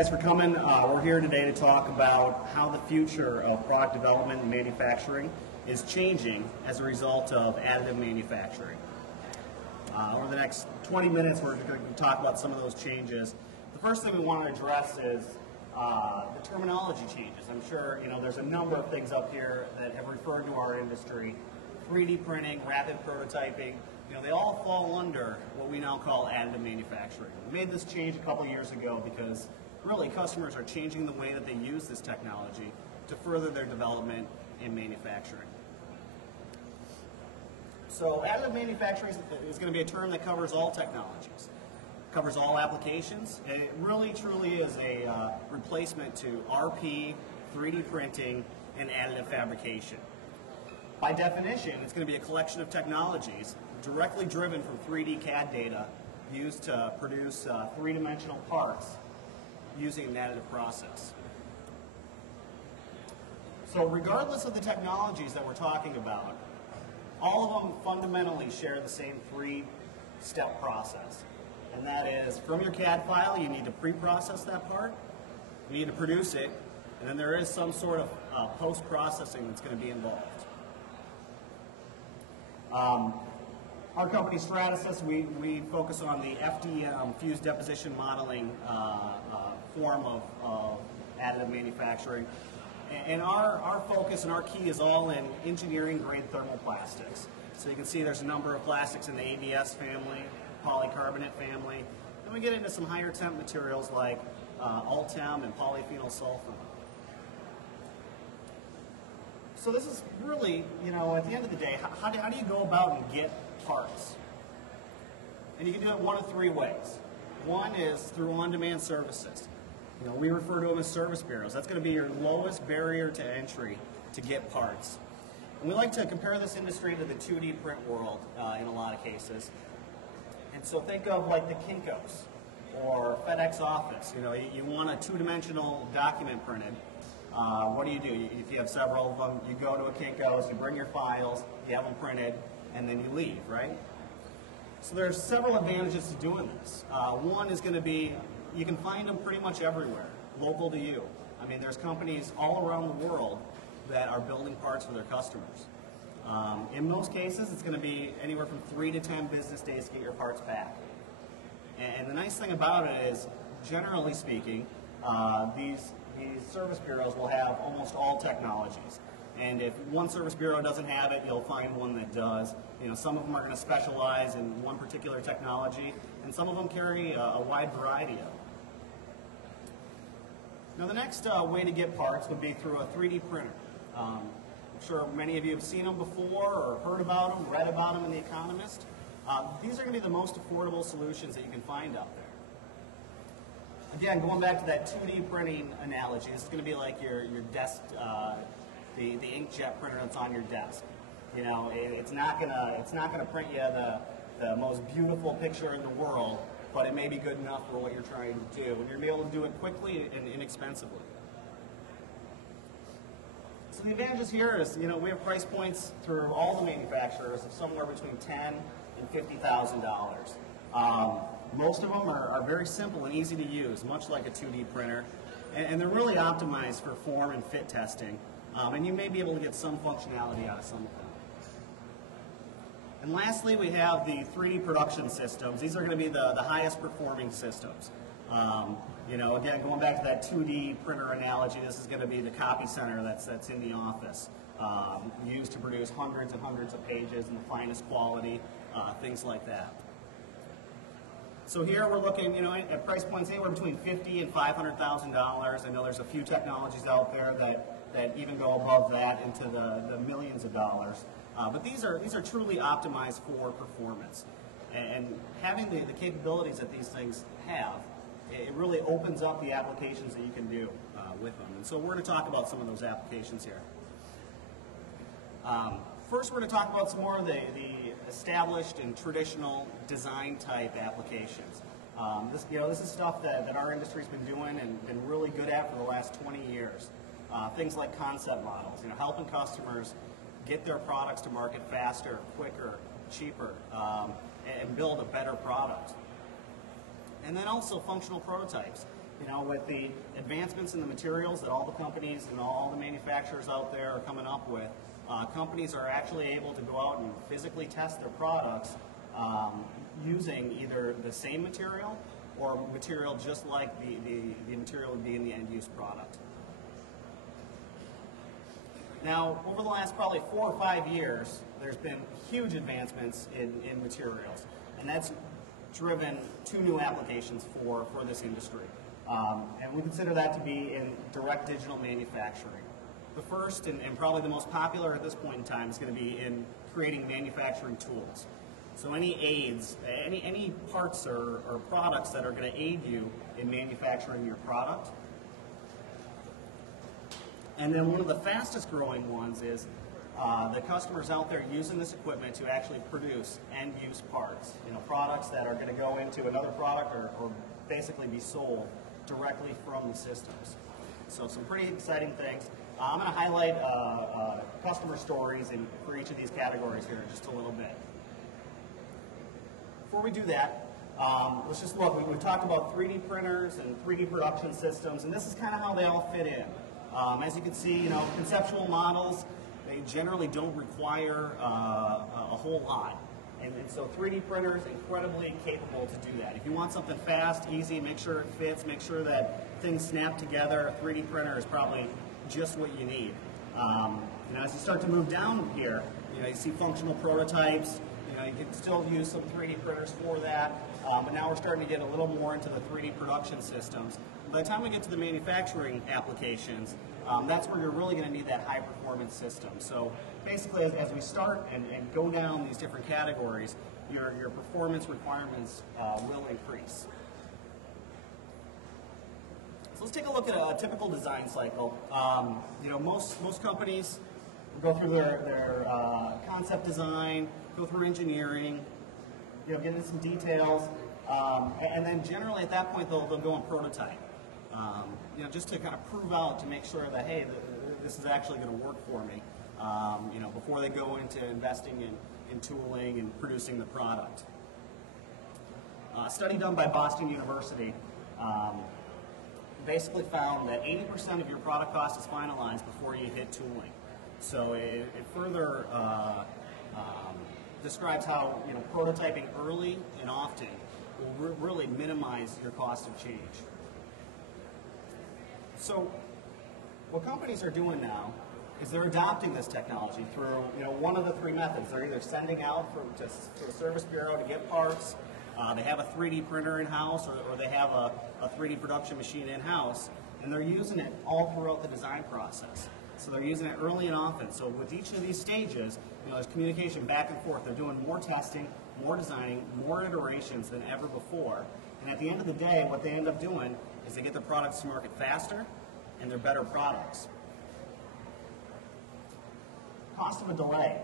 guys for coming. We're here today to talk about how the future of product development and manufacturing is changing as a result of additive manufacturing. Over the next 20 minutes, we're going to talk about some of those changes. The first thing we want to address is the terminology changes. I'm sure there's a number of things up here that have referred to our industry: 3D printing, rapid prototyping. They all fall under what we now call additive manufacturing. We made this change a couple years ago because really customers are changing the way that they use this technology to further their development in manufacturing. So additive manufacturing is going to be a term that covers all technologies, covers all applications, and it really truly is a replacement to RP, 3D printing, and additive fabrication. By definition, it's going to be a collection of technologies directly driven from 3D CAD data used to produce three-dimensional parts using an additive process. So regardless of the technologies that we're talking about, all of them fundamentally share the same three-step process. And that is, from your CAD file, you need to pre-process that part, you need to produce it, and then there is some sort of post-processing that's going to be involved. Our company, Stratasys, we focus on the FDM, fused deposition modeling form of additive manufacturing. And our focus and our key is all in engineering-grade thermoplastics. So you can see there's a number of plastics in the ABS family, polycarbonate family. Then we get into some higher temp materials like Ultem and polyphenol sulfur. So this is really, at the end of the day, how do you go about and get parts? And you can do it one of three ways. One is through on-demand services. We refer to them as service bureaus. That's going to be your lowest barrier to entry to get parts. And we like to compare this industry to the 2D print world in a lot of cases. And so think of like the Kinko's or FedEx Office. You want a two-dimensional document printed. What do? If you have several of them, you go to a Kinko's, you bring your files, you have them printed, and then you leave, right? So there's several advantages to doing this. One is going to be you can find them pretty much everywhere, local to you. I mean, there's companies all around the world that are building parts for their customers. In most cases, it's going to be anywhere from 3 to 10 business days to get your parts back. And the nice thing about it is, generally speaking, these service bureaus will have almost all technologies. And if one service bureau doesn't have it, you'll find one that does. Some of them are going to specialize in one particular technology, and some of them carry a wide variety of them. Now the next way to get parts would be through a 3D printer. I'm sure many of you have seen them before or heard about them, read about them in The Economist. These are going to be the most affordable solutions that you can find out there. Again, going back to that 2D printing analogy, this is going to be like your desk, the inkjet printer that's on your desk. It's not gonna print you the most beautiful picture in the world, but it may be good enough for what you're trying to do, and you're going to be able to do it quickly and inexpensively. So the advantages here is, we have price points through all the manufacturers of somewhere between $10,000 and $50,000. Most of them are very simple and easy to use, much like a 2D printer, and they're really optimized for form and fit testing, and you may be able to get some functionality out of some of them. And lastly, we have the 3D production systems. These are going to be the highest performing systems. Again, going back to that 2D printer analogy, this is going to be the copy center that's in the office, used to produce hundreds and hundreds of pages in the finest quality, things like that. So here we're looking, at price points anywhere between $50,000 and $500,000. I know there's a few technologies out there that even go above that into the millions of dollars. But these are truly optimized for performance. And having the capabilities that these things have, it really opens up the applications that you can do with them. And so we're going to talk about some of those applications here. First, we're going to talk about some more of the established and traditional design type applications. This is stuff that our industry's been doing and been really good at for the last 20 years. Things like concept models, helping customers get their products to market faster, quicker, cheaper, and build a better product. And then also functional prototypes. You know, with the advancements in the materials that all the companies and all the manufacturers out there are coming up with, companies are actually able to go out and physically test their products using either the same material or material just like the material would be in the end-use product. Now, over the last probably 4 or 5 years, there's been huge advancements in materials, and that's driven 2 new applications for this industry. And we consider that to be in direct digital manufacturing. The first and probably the most popular at this point in time is going to be in creating manufacturing tools. So any aids, any parts or products that are going to aid you in manufacturing your product. And then one of the fastest growing ones is the customers out there using this equipment to actually produce end-use parts. You know, products that are going to go into another product or basically be sold directly from the systems. So some pretty exciting things. I'm going to highlight customer stories for each of these categories here in just a little bit. Before we do that, let's just look. We've talked about 3D printers and 3D production systems, and this is kind of how they all fit in. As you can see, you know, conceptual models, they generally don't require a whole lot. And so 3D printers incredibly capable to do that. If you want something fast, easy, make sure it fits, make sure that things snap together, a 3D printer is probably just what you need. You know, as you start to move down here, you know, you see functional prototypes. You know, you can still use some 3D printers for that, but now we're starting to get a little more into the 3D production systems. By the time we get to the manufacturing applications, that's where you're really going to need that high performance system. So basically, as we start and go down these different categories, your performance requirements will increase. So let's take a look at a typical design cycle. You know, most companies go through their concept design, go through engineering, you know, get into some details, and then generally at that point they'll go and prototype. You know, just to kind of prove out to make sure that, hey, this is actually going to work for me, you know, before they go into investing in tooling and producing the product. A study done by Boston University basically found that 80% of your product cost is finalized before you hit tooling. So it further describes how, you know, prototyping early and often will really minimize your cost of change. So what companies are doing now is they're adopting this technology through, you know, one of the 3 methods. They're either sending out to the service bureau to get parts, they have a 3D printer in-house, or they have a 3D production machine in-house, and they're using it all throughout the design process. So they're using it early and often. So with each of these stages, you know, there's communication back and forth. They're doing more testing, more designing, more iterations than ever before. And at the end of the day, what they end up doing is they get their products to market faster, and they're better products. Cost of a delay.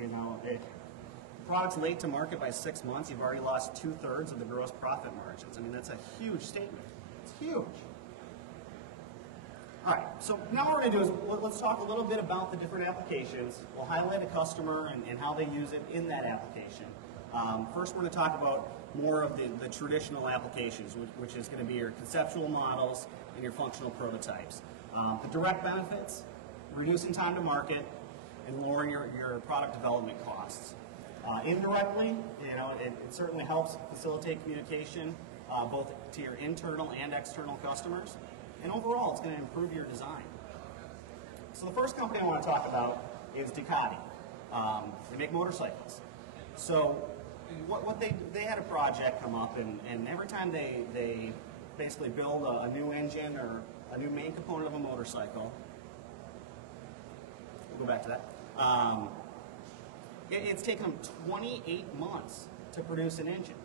You know, if the product's late to market by 6 months, you've already lost 2/3 of the gross profit margins. I mean, that's a huge statement. It's huge. All right, so now what we're going to do is let's talk a little bit about the different applications. We'll highlight a customer and how they use it in that application. First, we're going to talk about more of the traditional applications, which is going to be your conceptual models and your functional prototypes. The direct benefits, reducing time to market, and lowering your product development costs. Indirectly, you know, it certainly helps facilitate communication both to your internal and external customers. And overall, it's going to improve your design. So the first company I want to talk about is Ducati. They make motorcycles. So what they had a project come up, and every time they basically build a new engine or a new main component of a motorcycle, we'll go back to that, it's taken them 28 months to produce an engine.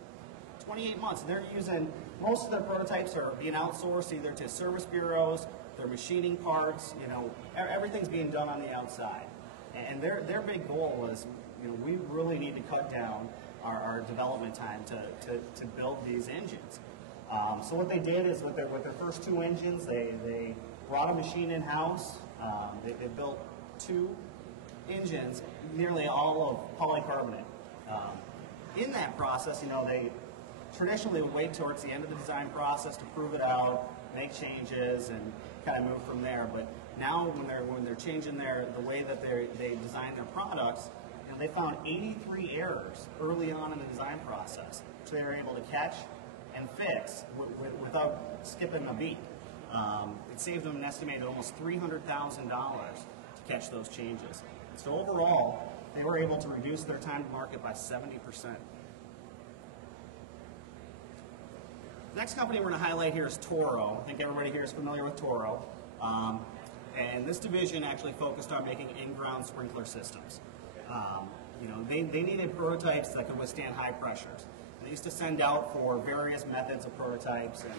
28 months. They're using, most of their prototypes are being outsourced either to service bureaus, they're machining parts, you know, everything's being done on the outside. And their big goal was, you know, we really need to cut down our development time to build these engines. So what they did is with their first 2 engines, they brought a machine in-house, they built 2 engines, nearly all of polycarbonate. In that process, you know, they traditionally would wait towards the end of the design process to prove it out, make changes, and kind of move from there. But now when they're changing the way that they design their products, they found 83 errors early on in the design process, which they were able to catch and fix without skipping a beat. It saved them an estimated almost $300,000 to catch those changes. So overall, they were able to reduce their time to market by 70%. The next company we're going to highlight here is Toro. I think everybody here is familiar with Toro. And this division actually focused on making in-ground sprinkler systems. They needed prototypes that could withstand high pressures. They used to send out for various methods of prototypes, and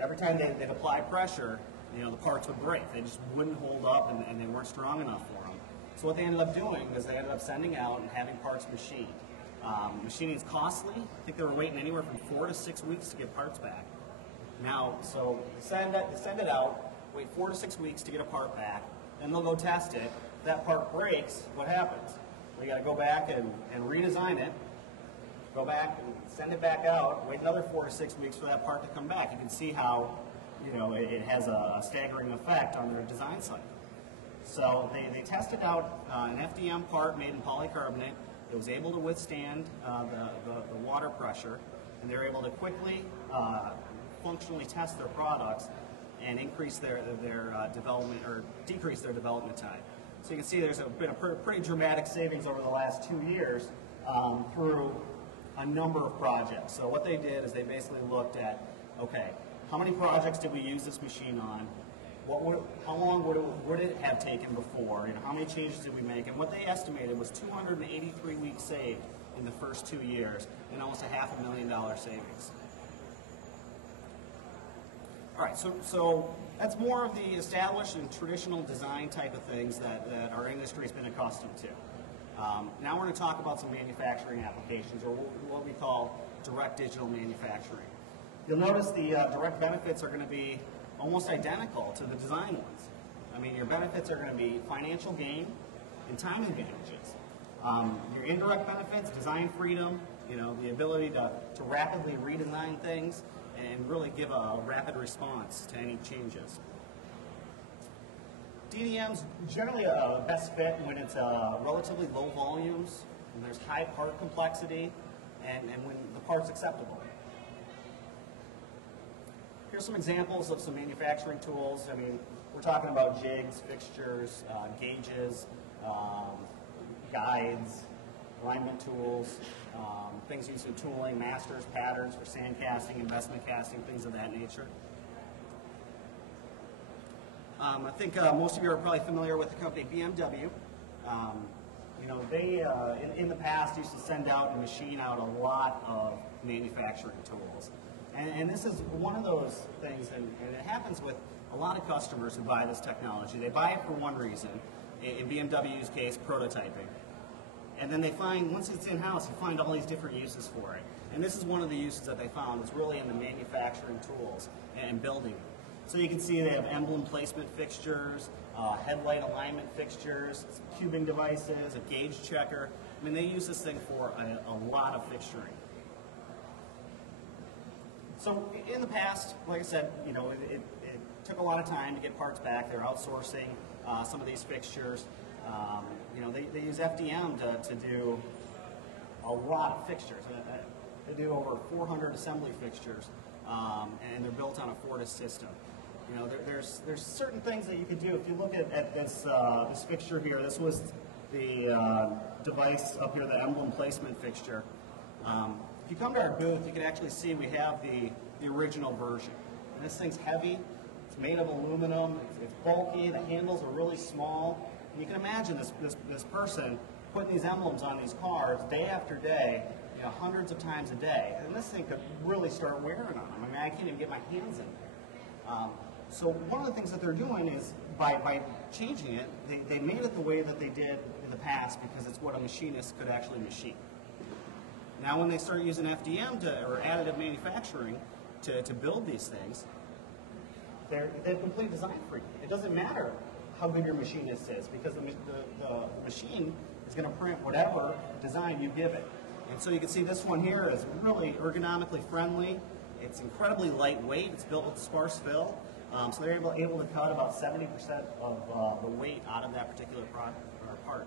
every time they'd apply pressure, the parts would break. They just wouldn't hold up, and they weren't strong enough for them. So what they ended up doing is they ended up sending out and having parts machined. Machining is costly. I think they were waiting anywhere from 4 to 6 weeks to get parts back. Now, so they send it out, wait 4 to 6 weeks to get a part back, then they'll go test it. If that part breaks, what happens? We got to go back and redesign it, go back and send it back out, wait another 4 to 6 weeks for that part to come back. You can see how it has a staggering effect on their design cycle. So they tested out an FDM part made in polycarbonate. It was able to withstand the water pressure, and they were able to quickly functionally test their products and increase their development, or decrease their development time. So you can see there's been a pretty dramatic savings over the last 2 years through a number of projects. So what they did is they basically looked at, okay, how many projects did we use this machine on? How long would it have taken before? How many changes did we make? And what they estimated was 283 weeks saved in the first 2 years, and almost a $500,000 savings. All right, so that's more of the established and traditional design type of things that our industry has been accustomed to. Now we're going to talk about some manufacturing applications, or what we call direct digital manufacturing. You'll notice the direct benefits are going to be almost identical to the design ones. I mean, your benefits are going to be financial gain and time advantages. Your indirect benefits, design freedom, the ability to rapidly redesign things and really give a rapid response to any changes. DDM's generally a best fit when it's relatively low volumes, when there's high part complexity, and when the part's acceptable. Here's some examples of some manufacturing tools. I mean, we're talking about jigs, fixtures, gauges, guides, alignment tools, things used in tooling, masters, patterns for sand casting, investment casting, things of that nature. I think most of you are probably familiar with the company BMW. They in the past used to send out and machine out a lot of manufacturing tools. And this is one of those things, and it happens with a lot of customers who buy this technology. They buy it for one reason, in BMW's case, prototyping. And then they find, once it's in-house, you find all these different uses for it. And this is one of the uses that they found, is really in the manufacturing tools and building them. So you can see they have emblem placement fixtures, headlight alignment fixtures, cubing devices, a gauge checker. I mean, they use this thing for a lot of fixturing. So in the past, like I said, it took a lot of time to get parts back. They're outsourcing some of these fixtures. They use FDM to do a lot of fixtures. They do over 400 assembly fixtures, and they're built on a Fortis system. There's certain things that you could do. If you look at this fixture here, this was the device up here, the emblem placement fixture. If you come to our booth, you can actually see we have the original version. And this thing's heavy. It's made of aluminum. It's bulky. The handles are really small. And you can imagine this person putting these emblems on these cars day after day, hundreds of times a day. And this thing could really start wearing on them. I mean, I can't even get my hands in there. So one of the things that they're doing is, by changing it, they made it the way that they did in the past because it's what a machinist could actually machine. Now when they start using FDM or additive manufacturing to build these things, they have complete design freedom. It doesn't matter how good your machinist is, because the machine is going to print whatever design you give it. And so you can see this one here is really ergonomically friendly. It's incredibly lightweight. It's built with sparse fill. So they're able to cut about 70% of the weight out of that particular product or part.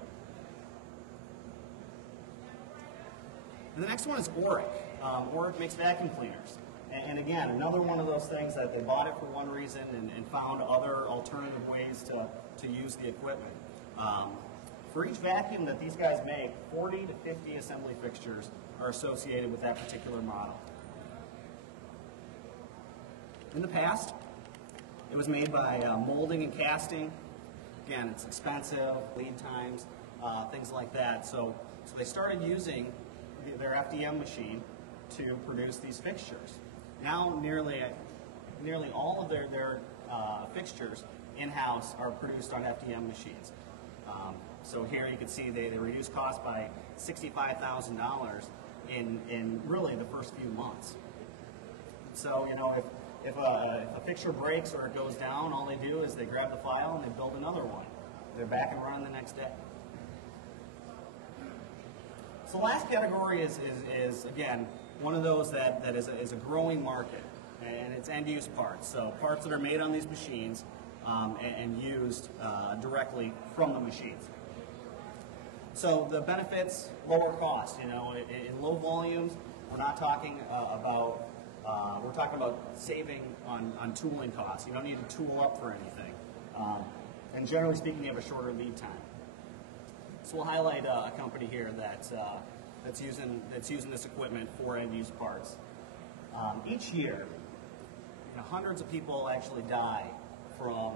And the next one is Oric. Oric makes vacuum cleaners. And again, another one of those things that they bought it for one reason and found other alternative ways to use the equipment. For each vacuum that these guys make, 40 to 50 assembly fixtures are associated with that particular model. In the past, it was made by molding and casting. Again, it's expensive, lead times, things like that. So they started using their FDM machine to produce these fixtures. Now nearly all of their fixtures in-house are produced on FDM machines. So here you can see they reduced costs by $65,000 in really the first few months. So if a fixture breaks or it goes down, all they do is they grab the file and they build another one. They're back and running the next day. So the last category is again, one of those that is a growing market, and it's end-use parts. So parts that are made on these machines and used directly from the machines. So the benefits, lower cost. In low volumes, we're not talking about, we're talking about saving on tooling costs. You don't need to tool up for anything. And generally speaking, you have a shorter lead time. So we'll highlight a company here that's using this equipment for end-use parts. Each year, hundreds of people actually die from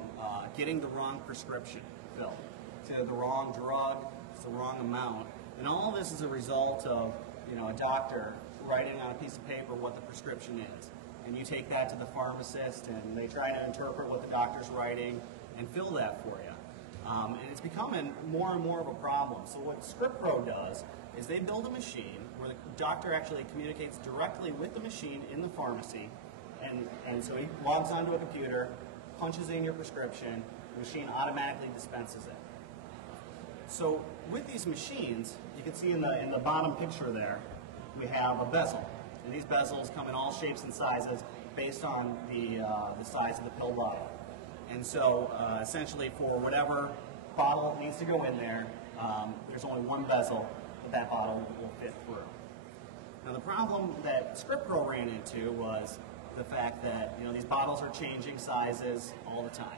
getting the wrong prescription filled, to the wrong drug, it's the wrong amount, and all of this is a result of a doctor writing on a piece of paper what the prescription is, and you take that to the pharmacist, and they try to interpret what the doctor's writing and fill that for you. And it's becoming more and more of a problem. So what ScriptPro does is they build a machine where the doctor actually communicates directly with the machine in the pharmacy, and so he logs onto a computer, punches in your prescription, the machine automatically dispenses it. So with these machines, you can see in the bottom picture there, we have a bezel. And these bezels come in all shapes and sizes based on the size of the pill bottle. And so essentially for whatever bottle needs to go in there, there's only one bezel that bottle will fit through. Now the problem that ScriptPro ran into was the fact that these bottles are changing sizes all the time.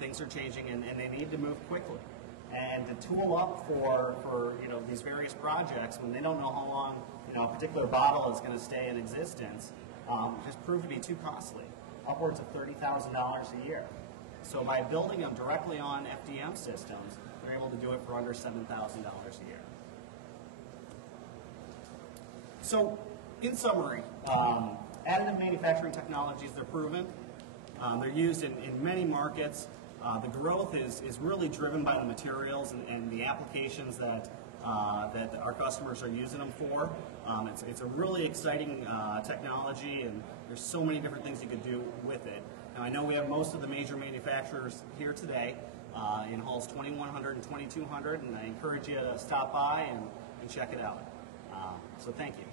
Things are changing and they need to move quickly. And to tool up for these various projects when they don't know how long a particular bottle is going to stay in existence has proved to be too costly, upwards of $30,000 a year. So by building them directly on FDM systems, they're able to do it for under $7,000 a year. So in summary, additive manufacturing technologies, they're proven. They're used in many markets. The growth is really driven by the materials and the applications that our customers are using them for. It's a really exciting technology, and there's so many different things you could do with it. Now, I know we have most of the major manufacturers here today in halls 2100 and 2200, and I encourage you to stop by and check it out. So thank you.